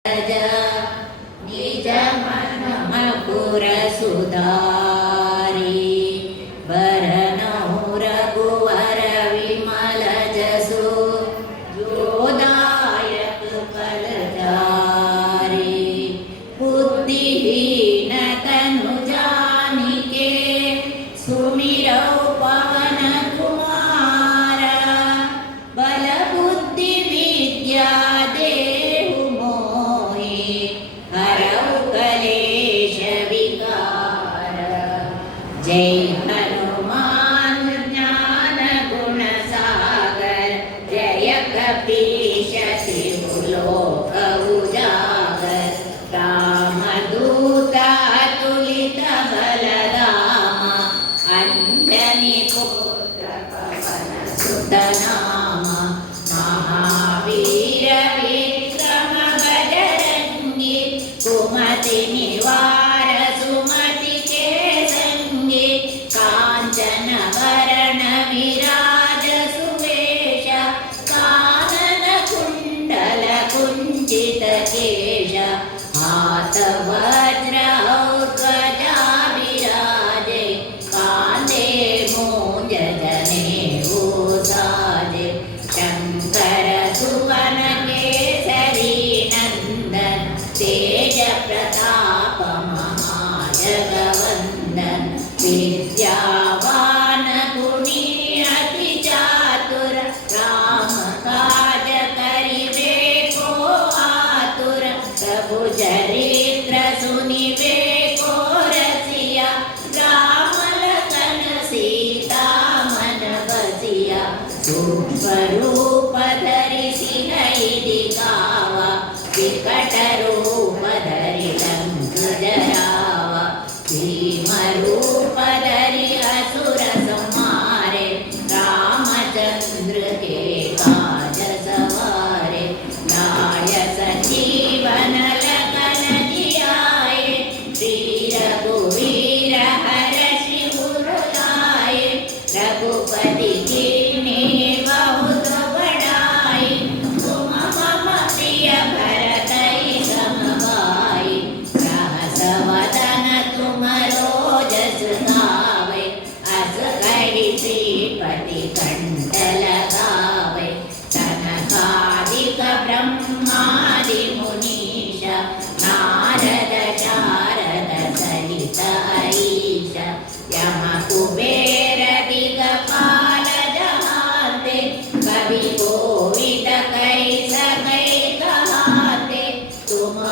Raja di zaman Mahapura Sudah. जगपीशति लोकौजागर रामदूता तुलितबलराम अञ्जनिपुत्रपवनसुतना Dari.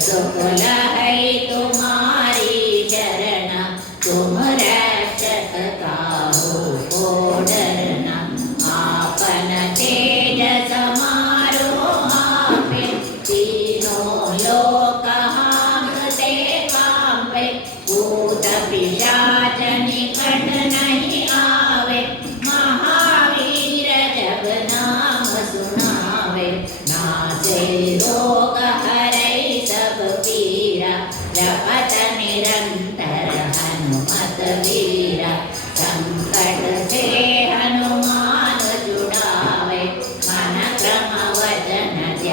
सुकुला है तुम्हारी शरण तुम रक्षक काहो को डरना आपन तेज समारो आपे, तीनों लोक हम से कांपे। भूत पिशाच निकट नहीं आवे, महावीर जब नाम सुनावे। ना से रो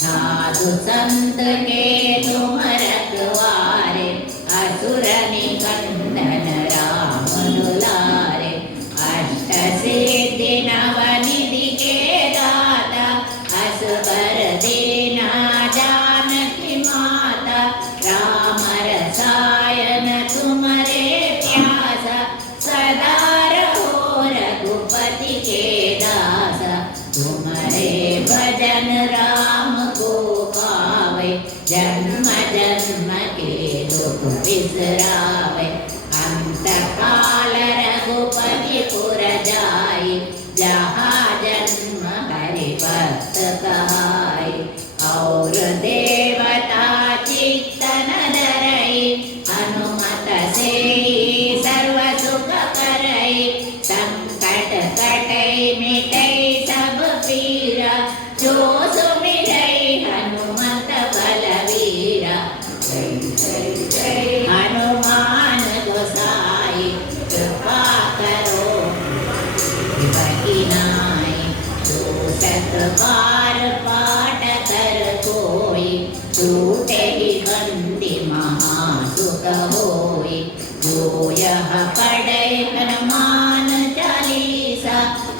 साधु संत के तुम रखवारे असुर निकंदन राम दुलारे अष्ट ജഹാജന്മ ഹരിപത്തതാ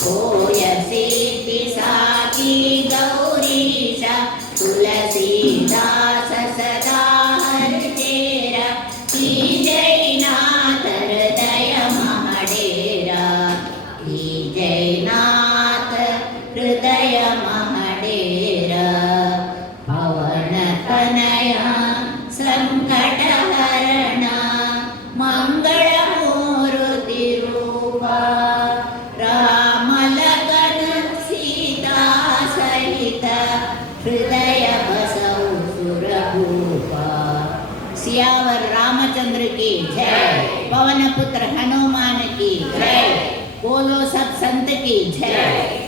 होय सिद्धि साकी गौरीशा तुलसीदास सदा तेरा की जयनाथ हृदय महडेरा की जयनाथ हृदय महडेरा पवन तनया जय। पवन पुत्र हनुमान की जय। बोलो सब संत की जय।